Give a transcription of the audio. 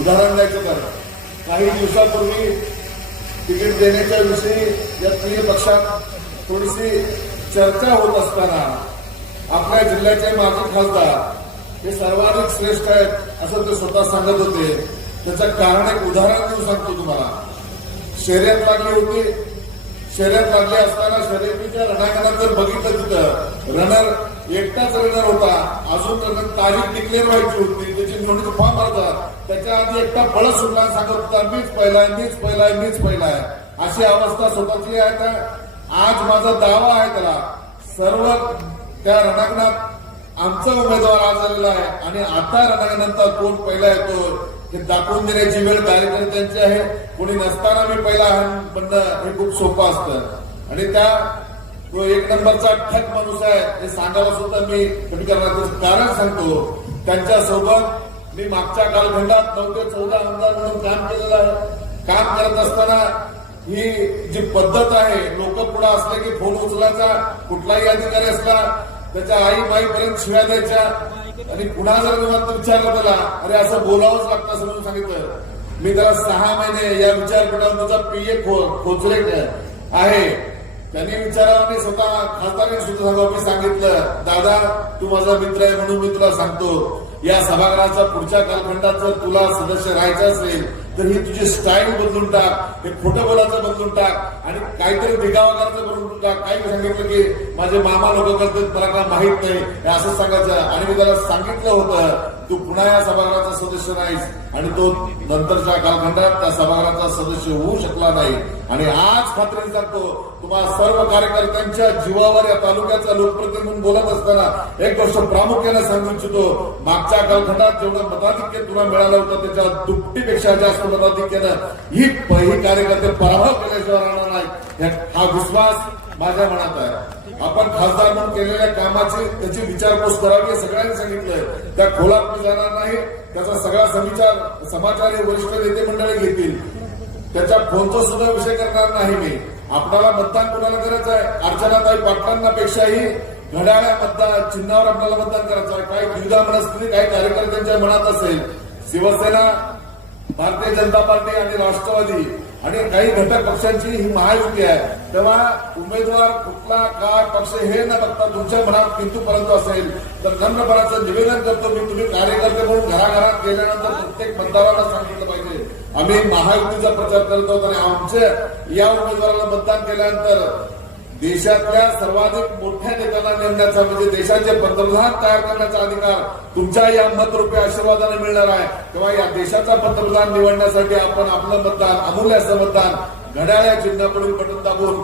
उदाहरण द्यायचं तर काही दिवसापूर्वी तिकीट देण्याच्या विषयी या तीन पक्षात थोडीशी चर्चा होत असताना आपल्या जिल्ह्याचे माजी खासदार हे सर्वाधिक श्रेष्ठ आहेत असं ते स्वतः सांगत होते. त्याचं कारण एक उदाहरण देऊन सांगतो तुम्हाला. शर्यत लागली होती. शर्यत लागली असताना शर्यतीच्या रणांगणात जर बघितलं तिथं रनर एकटाच रनर होता. अजून रनर तारीख डिक्लेअर व्हायची होती. त्याची नोंदणी फॉर्म भरता त्याच्या आधी एकटा पळत सुटला सांगत होता मीच पहिला आहे मीच पहिला आहे मीच पहिला आहे. अशी अवस्था स्वतःची आहे. का आज माझा दावा आहे त्याला. सर्व त्या रणांगणात आमचा उमेदवार आज आलेला आहे. आणि आता रणांगणांचा कोण पहिला येतो हे दाखवून देण्याची वेळ कार्यकर्त्यांची आहे. कोणी नसताना मी पहिला आहे म्हणणं हे खूप सोपं असतं. आणि त्या तो एक नंबरचा ठक माणूस आहे हे सांगायला सुद्धा मी कमी करण्याचं कारण सांगतो. त्यांच्यासोबत मी मागच्या कालखंडात नऊ ते चौदा आमदार म्हणून काम केलेलं आहे. काम करत असताना ही जी पद्धत आहे लोक पुढे असले की फोन उचलायचा कुठलाही अधिकारी असला त्याच्या आई बाईपर्यंत शिव्या द्यायच्या. आणि पुन्हा जर विचारलं त्याला अरे असं बोलावंच लागतं असं म्हणून सांगितलं. मी त्याला सहा महिने या विचारपीठावर त्याचा पीए खोचले आहे. त्यांनी विचारावं मी स्वतः खासदारांनी सुद्धा मी सांगितलं दादा तू माझा मित्र आहे म्हणून मी तुला सांगतो. या सभागृहाच्या पुढच्या कालखंडात जर तुला सदस्य राहायचं असेल तर ही तुझी स्टाईल बदलून टाक हे खोटं बोलायचं बदलून टाक आणि काहीतरी दिगावा करायचं बदलून टाक. काही सांगितलं की माझे मामा लोक करतात मला काय माहीत नाही. हे असं सांगायचं. आणि मी त्याला सांगितलं होतं तू पुन्हा या सभागृहाचा सदस्य नाहीस आणि तो नंतरच्या कालखंडात त्या सभागृहाचा सदस्य होऊ शकला नाही. आणि आज खात्रीने सांगतो तुम्हाला सर्व कार्यकर्त्यांच्या जीवावर या तालुक्याचा लोकप्रतिनिधी म्हणून बोलत असताना एक गोष्ट प्रामुख्याने सांगू इच्छितो. मागच्या कालखंडात जेवढं मताधिक्य तुला मिळालं होतं त्याच्या दुपटीपेक्षा जास्त मताधिक्यानं ही ही कार्यकर्ते पराभव केल्याशिवाय राहणार नाही. हा विश्वास माझ्या मनात आहे. आपण खासदार म्हणून केलेल्या कामाची त्याची विचारपूस करावी हे सगळ्यांनी सांगितलंय. त्या खोलात मी जाणार नाही. त्याचा सगळा सविचार समाचार हे वरिष्ठ नेते मंडळी घेतील. त्याच्या फोनचा सुद्धा विषय करणार नाही मी. आपल्याला मतदान कुणाला करायचं आहे अर्चनाताई पाटलांना पेक्षाही घड्याळ्या मतदान चिन्हावर आपल्याला मतदान करायचं आहे. काही द्विधा मनस्थिती काही कार्यकर्त्यांच्या मनात असेल. शिवसेना भारतीय जनता पार्टी आणि राष्ट्रवादी आणि काही घटक पक्षांची ही महायुती आहे. तेव्हा उमेदवार कुठला काय पक्ष हे न बघता तुमच्या मनात किंतू परंतु असेल तर खंडपणाचं निवेदन करतो मी. तुम्ही कार्यकर्ते म्हणून घराघरात गेल्यानंतर प्रत्येक मतदाराला सांगितलं पाहिजे. आम्ही महायुतीचा प्रचार करत आहोत आणि आमच्या या उमेदवाराला मतदान केल्यानंतर देशातल्या सर्वाधिक मोठ्या नेत्यांना नेमण्याचा म्हणजे देशाचे पंतप्रधान तयार करण्याचा अधिकार तुमच्या या मतरूपी आशीर्वादाने मिळणार आहे. तेव्हा या देशाचा पंतप्रधान निवडण्यासाठी आपण आपलं मतदान अमूल्याचं मतदान घड्याळ्या चिन्हाकडून बटन दाबून